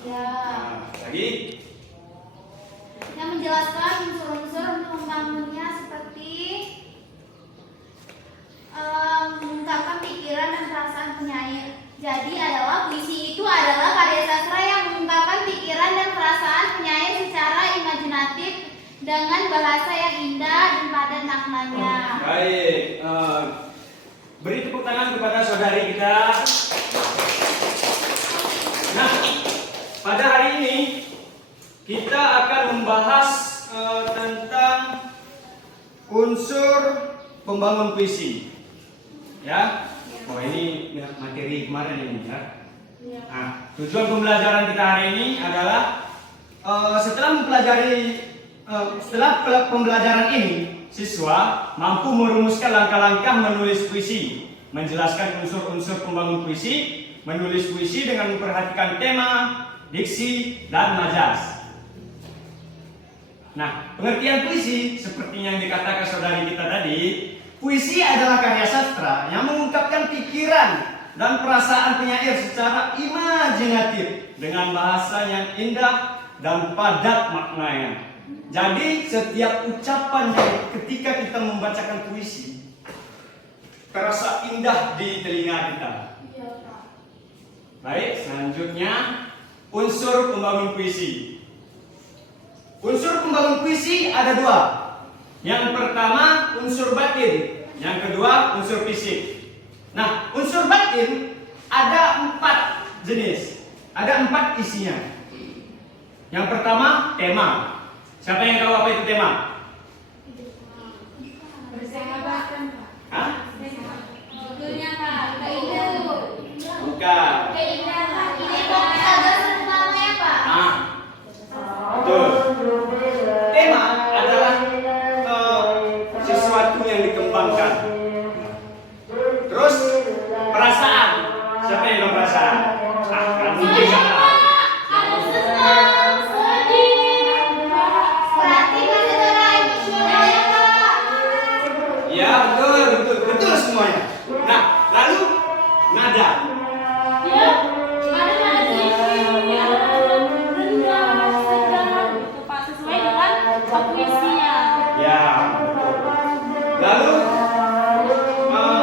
Ya. Lagi? Yang menjelaskan unsur-unsur untuk membangunnya seperti mengungkapkan pikiran dan perasaan penyair. Jadi puisi itu adalah karya sastra yang mengungkapkan pikiran dan perasaan penyair secara imajinatif dengan bahasa yang indah dan padat maknanya. Baik, beri tepuk tangan kepada saudari kita. Nah, pada hari ini kita akan membahas tentang unsur pembangun puisi. Ya, oh ini materi kemarin ini ya. Nah, tujuan pembelajaran kita hari ini adalah setelah pembelajaran ini, siswa mampu merumuskan langkah-langkah menulis puisi, menjelaskan unsur-unsur pembangun puisi, menulis puisi dengan memperhatikan tema, diksi, dan majas. Nah, pengertian puisi seperti yang dikatakan saudari kita tadi, puisi adalah karya sastra yang mengungkapkan pikiran dan perasaan penyair secara imajinatif dengan bahasa yang indah dan padat maknanya. Jadi setiap ucapan yang ketika kita membacakan puisi terasa indah di telinga kita. Baik, selanjutnya unsur pembangun puisi. Unsur pembangun puisi ada dua. Yang pertama unsur batin, yang kedua unsur fisik. Nah, unsur batin ada 4 jenis, ada 4 isinya. Yang pertama tema. Siapa yang tahu apa itu tema? Persahabatan, Pak. Hah? Betulnya, Pak. Bukan. Keindahan. Ini kok ada semuanya, Pak. Ah, betul. Tema adalah sesuatu yang dikembangkan. Terus perasaan. Siapa yang tahu perasaan? Kan mungkin kan. Aku senang, sedih. Berarti ada emosional ya, Pak. Ya, betul semuanya. Nah, lalu nada. Ya, ada tinggi, ada rendah, sedang, gitu, Pak, sesuai dengan puisinya. Ya. Lalu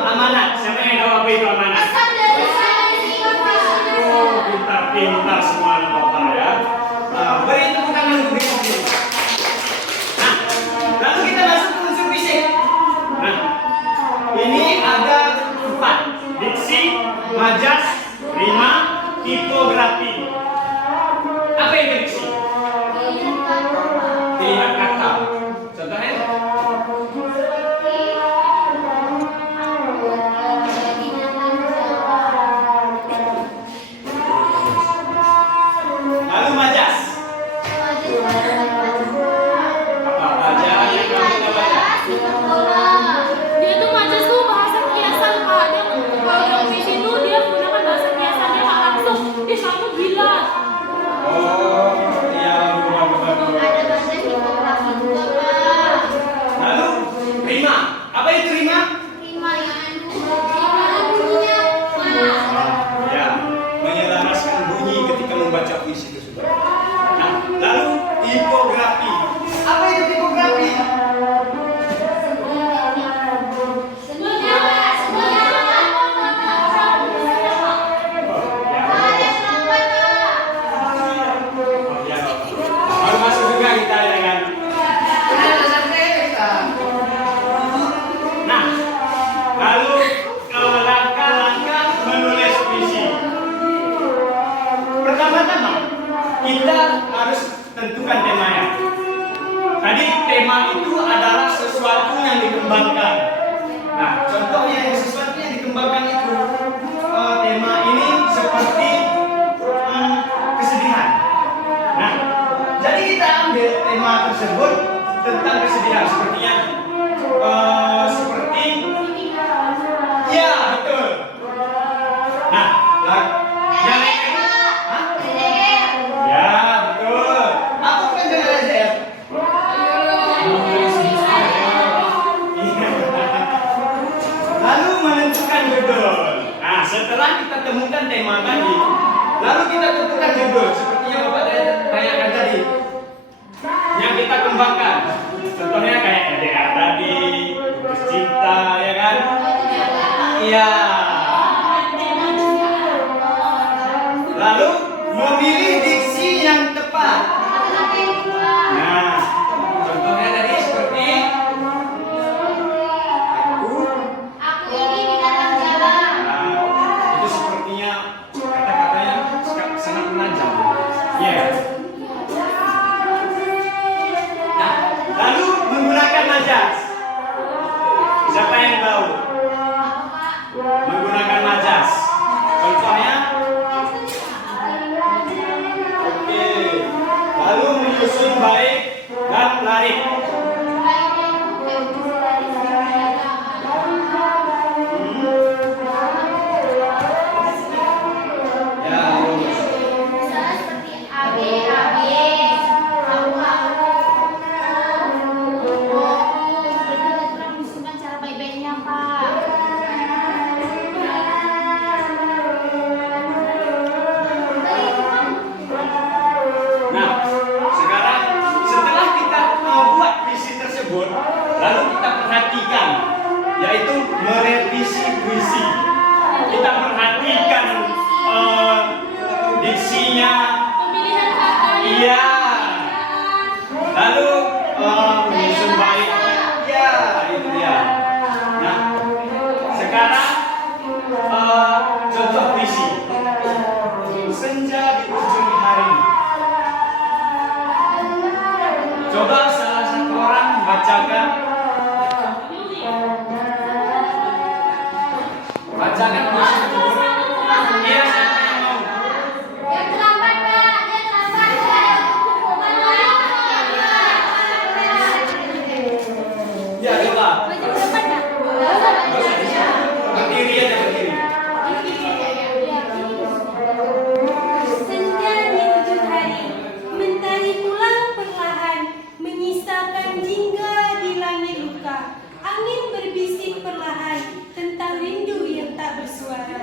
amanat. Siapa yang tahu apa itu amanat? Pesan dari saya ini, Pak. Oh, pintar semua anak bapak ya. Beri tepuk tangan untuk diri. Nah, lalu kita masuk ke unsur fisik. Nah, ini ada 4: diksi, majas, rima, tipografi. Apa itu diksi? Pilihan kata. Contohnya? Lalu majas. Apa aja yang kamu kita baca? Dia tuh majas tuh bahasa kiasan, Pak. Dia kalau dalam puisi itu dia menggunakan bahasa kiasan, dia nggak langsung, dia selalu bilang. Oh, iya, betul. Ada bahasa tipografi juga, Pak. Lalu rima. Apa itu rima? Rima yang bunyinya, Pak. Ya, menyelaraskan bunyi ketika membaca puisi tersebut. Nah, lalu tipografi. Apa itu tipografi? Semuanya, Pak. Semuanya, Pak. Oh, ya. Baru masuk juga kita ya kan. Nah, lalu langkah-langkah menulis puisi. Pertama-tama kita harus tentukan temanya. Tadi tema itu adalah sesuatu yang dikembangkan. Nah, contohnya yang sesuatu yang dikembangkan itu tema ini seperti kesedihan. Nah, jadi kita ambil tema tersebut tentang kesedihan sepertinya seperti ya betul. Nah, yang hah? Ya betul. Apa bukan dengan LZR? Lalu menentukan judul. Nah, setelah kita temukan tema tadi, lalu kita tentukan judul. Sepertinya penyair. Nah, lalu menggunakan majas. Siapa yang tahu? Menggunakan majas. Contohnya? Oke. Lalu menyusun bait dan larik. Lalu kita perhatikan, yaitu merevisi puisi. Kita perhatikan diksinya, Pemilihan katanya. iya. Lalu menyusun bait, ya itu dia. Nah, sekarang contoh puisi. Senja di ujung hari. Coba salah satu orang bacakan. Bacakan puisi tersebut. Iya, siapa yang mau? Yang terlambat, Pak. Dia terlambat. Ya, coba. Maju ke depan, Kak. Nggak usah di sini. Berdiri aja, berdiri. Senja di ujung hari, mentari pulang perlahan, menyisakan jingga di langit luka. Angin berbisik perlahan tentang rindu yang tak bersuara.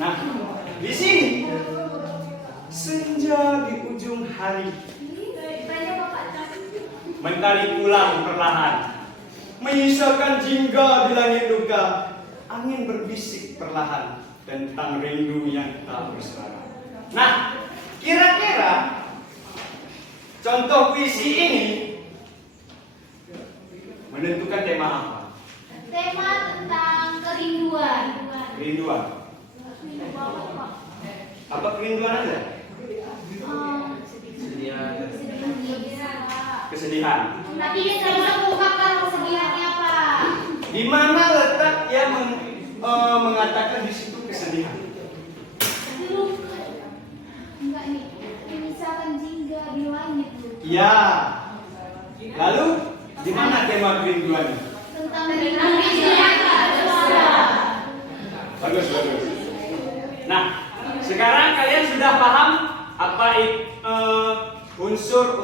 Nah, di sini senja di ujung hari, mentari pulang perlahan, menyisakan jingga di langit luka. Angin berbisik perlahan tentang rindu yang tak bersuara. Nah, kira-kira contoh puisi ini menentukan tema apa? Tema tentang kerinduan. Kerinduan. Apa kerinduan aja? Kesedihan. Tapi dia tidak bisa mengungkapkan kesedihannya, Pak. Di mana letak yang mengatakan di situ kesedihan? Enggak nih. Misalkan jingga di langit tuh. Ya. Lalu di mana tema kerinduannya? Tentang kerinduan yang tak bersuara. Bagus, bagus. Nah, sekarang kalian sudah paham apa unsur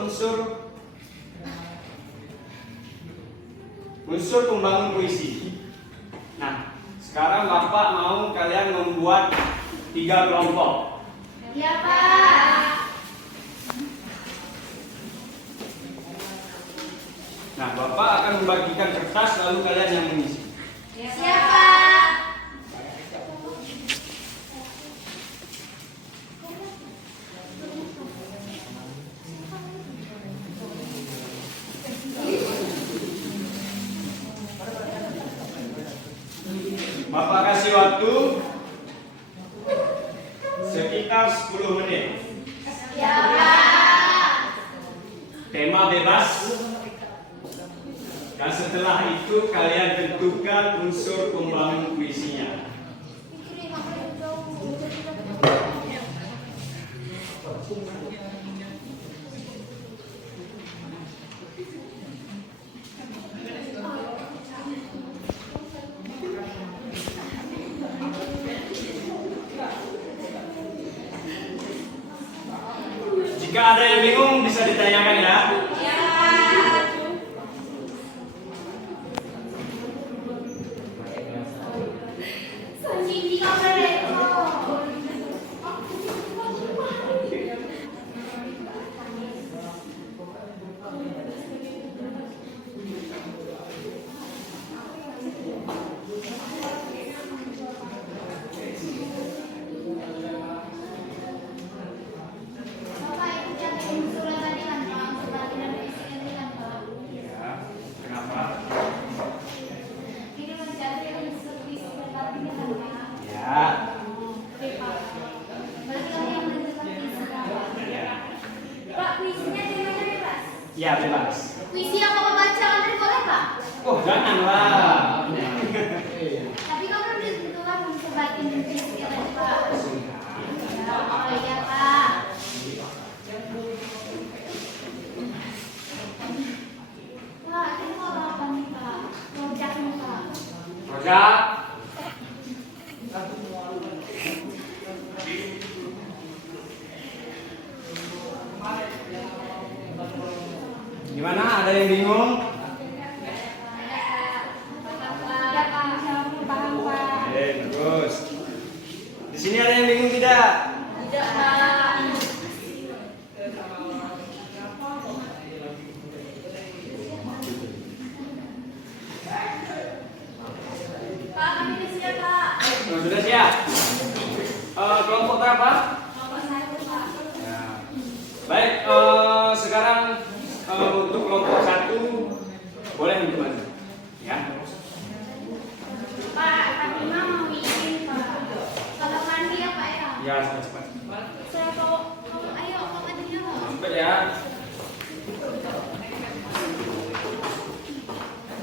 pembangun puisi. Nah, sekarang Bapak mau kalian membuat 3 kelompok. Ya, Pak. Nah, Bapak akan membagikan kertas lalu kalian yang mengisi. Siapa? Bapak kasih waktu sekitar 10 menit. Siapa? Tema bebas. Dan setelah itu kalian tentukan unsur pembangun puisinya. Jika ada yang bingung bisa ditanyakan ya. Ya, Ya, bebas. Puisi yang Bapak baca Andre boleh, Pak? Oh, janganlah. Tapi kamu itu kan sebatin puisi tadi, Pak. Ya, oh iya, Pak. Pak, ini mau apa nih, Pak? Rojak nih, Pak. Rojak. Gimana? Ada yang bingung? Ya Pak, paham Pak. Bagus. Di sini ada yang bingung tidak? Tidak, Pak. Pak, kami udah siap, Pak. Oh, sudah siap. Kelompok berapa? Nomor 1, Pak. Ya. Baik, sekarang untuk kelompok 1 boleh untuk maju. Ya. Pak, kami mau izin, Pak. Kalau mandi ya, Pak ya? Ya, cepat-cepat. Saya bawa, ayo, Pak mandinya, Pak. Cepat ya.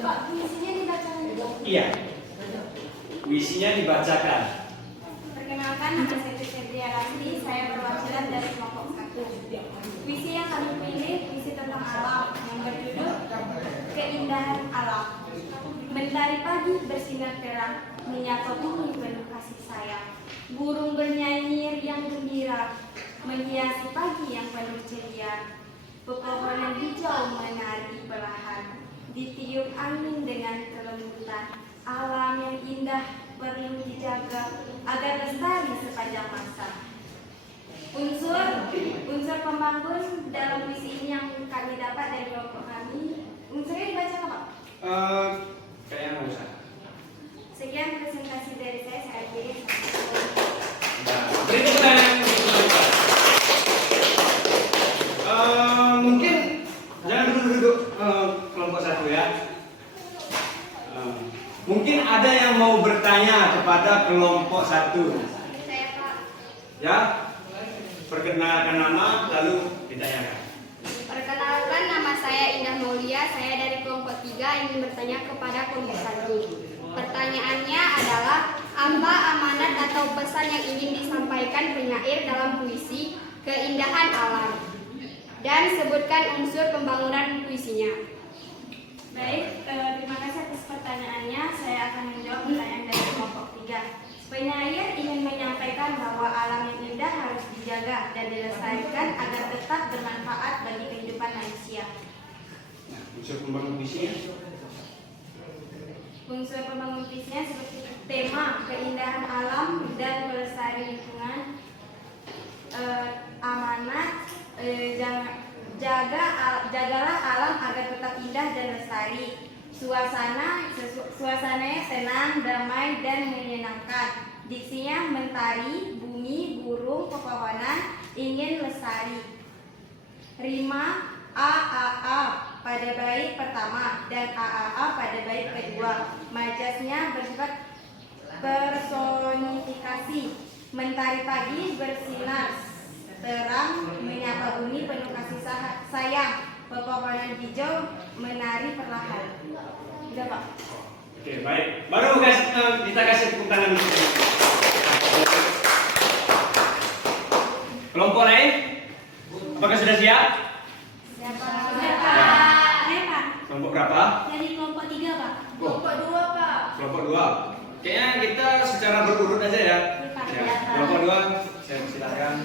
Pak, puisinya dibaca. Iya. Puisinya dibacakan. Perkenalkan, nama saya Cynthia Lasri, saya perwakilan dari kelompok 1. Puisi yang kami pilih, puisi tentang alam yang berjudul Keindahan Alam. Mentari pagi bersinar terang, menyapa bumi penuh kasih sayang. Burung bernyanyi riang gembira, menghiasi pagi yang penuh ceria. Pepohonan hijau menari perlahan, ditiup angin dengan kelembutan. Alam yang indah perlu dijaga agar lestari sepanjang masa. Unsur pembangun dalam puisi ini yang kami dapat dari kelompok kami. Unsurnya dibaca nggak, Pak? Kayaknya nggak usah. Sekian presentasi dari saya akhiri. Beri tepuk tangan. Mungkin jangan duduk kelompok 1 ya. Mungkin ada yang mau bertanya kepada kelompok 1. Saya, Pak. Ya, perkenalkan nama lalu ditanyakan. Perkenalkan, nama saya Indah Maulia, saya dari kelompok 3 ingin bertanya kepada kelompok 1. Pertanyaannya adalah, apa amanat atau pesan yang ingin disampaikan penyair dalam puisi Keindahan Alam? Dan sebutkan unsur pembangunan puisinya. Baik, terima kasih atas pertanyaannya. Saya akan menjawab pertanyaan dari kelompok 3. Penyair ingin menyampaikan bahwa alam yang indah harus dijaga dan dilestarikan agar tetap bermanfaat bagi kehidupan manusia. Nah, unsur pembangun puisinya. Unsur pembangun puisinya seperti tema keindahan alam dan pelestarian lingkungan, amanat, jagalah alam agar tetap indah dan lestari. Suasananya tenang, damai, dan menyenangkan. Diksinya mentari, bumi, burung, pepohonan, ingin lestari. Rima AAA pada bait pertama dan AAA pada bait kedua. Majasnya bersifat personifikasi. Mentari pagi bersinar terang, menyapa bumi penuh kasih sayang. Pepohonan hijau menari perlahan. Udah, Pak. Oke, baik. Baru kita kasih tepuk tangan dulu. Kelompok lain? Apakah sudah siap? Siapa? Saya, Pak. Kelompok berapa? Dari kelompok 3, Pak. Oh. Kelompok 2, Pak. Kelompok 2. Kayaknya kita secara berurut aja ya. Ya. Kelompok 2, saya silakan.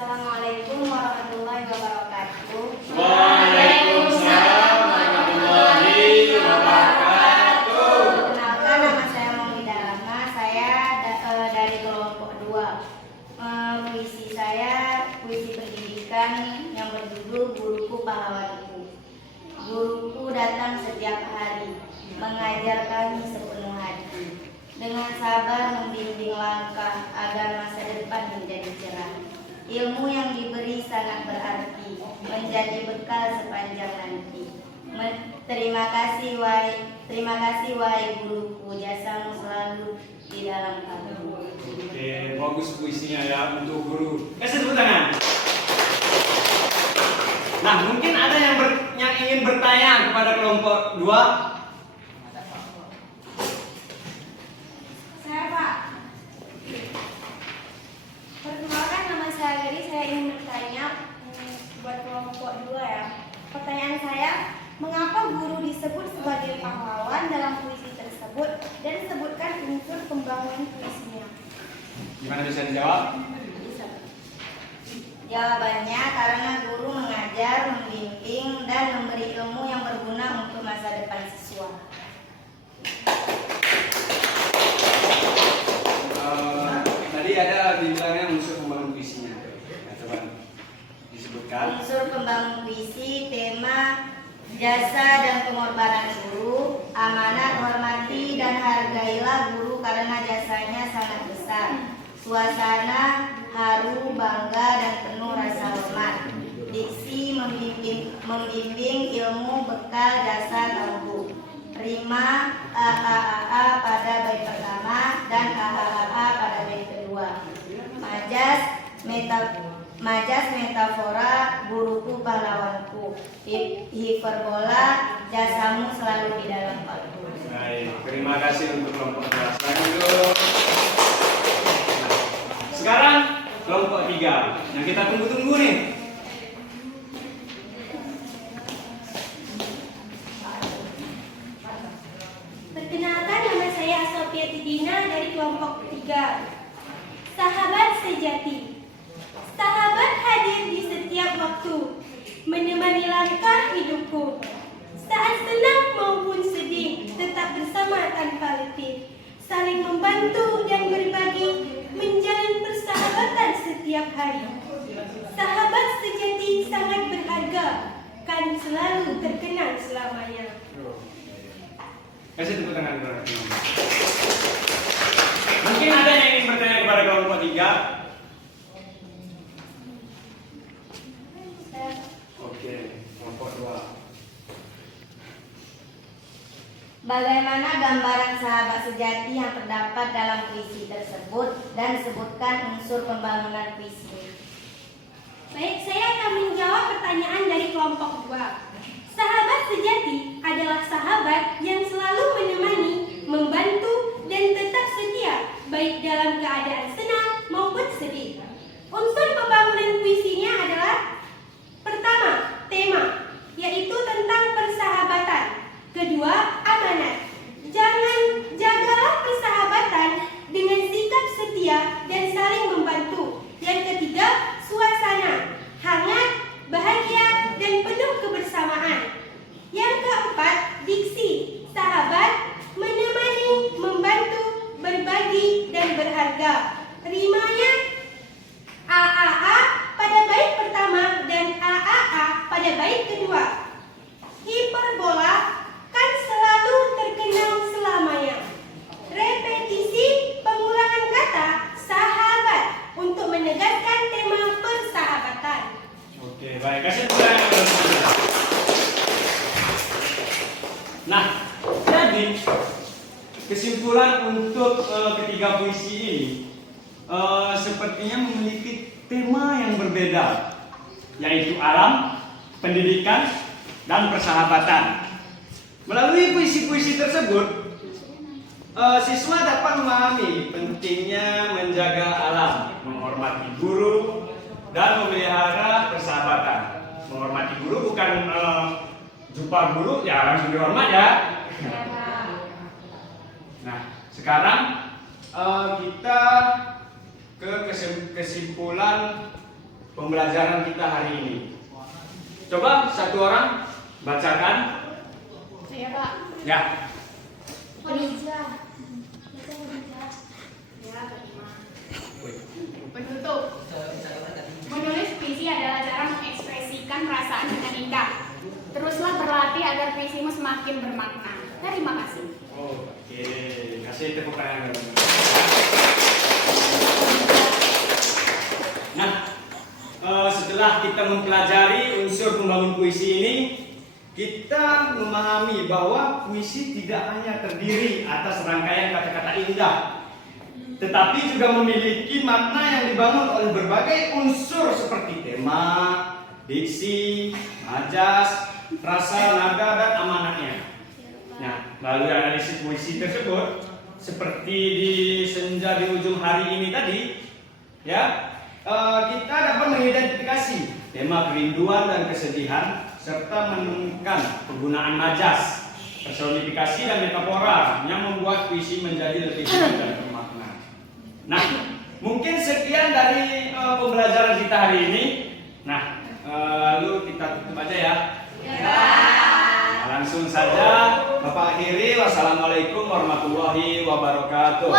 Assalamualaikum warahmatullahi wabarakatuh. Waalaikumsalam warahmatullahi wabarakatuh. Perkenalkan, nama saya Maulida Rahma. Saya dari kelompok 2. Puisi saya puisi pendidikan yang berjudul Guruku Pahlawanku. Guruku datang setiap hari, mengajar kami sepenuh hati. Dengan sabar membimbing langkah agar masa depan menjadi cerah. Ilmu yang diberi sangat berarti, menjadi bekal sepanjang nanti. Terima kasih wahai guruku, jasamu selalu di dalam kalbu. Oke, bagus puisinya ya untuk guru. Kasih tepuk tangan. Nah, mungkin ada yang ingin bertanya kepada kelompok 2. Saya Pak. Perkenalkan, nama saya Geri. Saya ingin bertanya buat kelompok 2 ya. Pertanyaan saya, mengapa guru disebut sebagai pahlawan dalam puisi tersebut dan sebutkan unsur pembangunan puisinya? Gimana bisa dijawab? Jawabannya karena guru mengajar, membimbing, dan memberi ilmu yang berguna untuk masa depan siswa. Tadi ada dibilangnya unsur pembangun puisinya. Nah, coba disebutkan. Unsur pembangun puisi, tema, jasa dan pengorbanan guru, amanat, hormati dan hargailah guru karena jasanya sangat besar. Suasana haru, bangga dan penuh rasa hormat. Diksi membimbing ilmu bekal jasa kalbu. Rima AAA pada bait pertama dan AAA pada bait kedua. Majas metafora guruku pahlawanku. Hiperbola jasamu selalu di dalam kalbu. Baik, terima kasih untuk kelompok 2. Lanjut. Sekarang kelompok 3 yang kita tunggu-tunggu nih. Perkenalkan, nama saya Asofia Tidina dari kelompok 3. Sahabat sejati. Sahabat hadir di setiap waktu, menemani langkah hidupku. Saat senang maupun sedih, tetap bersama tanpa letih. Saling membantu dan berbagi, menjalin persahabatan setiap hari. Sahabat sejati sangat berharga, kan selalu terkenang selamanya. Kasih tepuk tangan kepada teman. Mungkin ada yang ingin bertanya kepada kelompok 3. Oke, kelompok 2. Bagaimana gambaran sahabat sejati yang terdapat dalam puisi tersebut dan sebutkan unsur pembangunan puisi. Baik, saya akan menjawab pertanyaan dari kelompok 2. Sahabat sejati adalah sahabat yang selalu menemani, membantu, dan tetap setia, baik dalam keadaan senang maupun sedih. Unsur pembangunan puisinya adalah pertama, tema, yaitu tentang persahabatan. Kedua, amanat. Jagalah persahabatan dengan sikap setia dan saling membantu. Yang ketiga, suasana, hangat, bahagia, dan penuh kebersamaan. Yang keempat, diksi, sahabat, menemani, membantu, berbagi, dan berharga. Rimanya AAA pada bait pertama dan AAA pada bait kedua. Hiperbola kan selalu terkenang selamanya. Repetisi pengulangan kata sahabat untuk menegaskan tema persahabatan. Oke, baik. Kasih tepuk tangan kepada teman. Nah, jadi kesimpulan untuk ketiga puisi ini sepertinya memiliki tema yang berbeda, yaitu alam, pendidikan, dan persahabatan. Melalui puisi-puisi tersebut, siswa dapat memahami pentingnya menjaga alam, menghormati guru, dan memelihara persahabatan. Menghormati guru bukan jumpa guru ya langsung dihormat ya. Nah, sekarang kita ke kesimpulan pembelajaran kita hari ini. Coba satu orang bacakan. Saya Pak. Ya. Penutup. Menulis puisi adalah cara mengekspresikan perasaan dengan indah. Teruslah berlatih agar puisimu semakin bermakna. Terima kasih. Oke, kasih tepuk tangan. Nah, setelah kita mempelajari unsur pembangun puisi ini, kita memahami bahwa puisi tidak hanya terdiri atas rangkaian kata-kata indah, tetapi juga memiliki makna yang dibangun oleh berbagai unsur seperti tema, diksi, majas, rasa, nada, dan amanatnya. Nah, melalui analisis puisi tersebut, seperti di senja di ujung hari ini tadi, ya, kita dapat mengidentifikasi tema kerinduan dan kesedihan, serta menemukan penggunaan majas, personifikasi, dan metafora yang membuat puisi menjadi lebih hidup dan bermakna. Nah, mungkin sekian dari pembelajaran kita hari ini. Nah, lalu kita tutup aja ya. Langsung saja Bapak akhiri. Wassalamualaikum warahmatullahi wabarakatuh.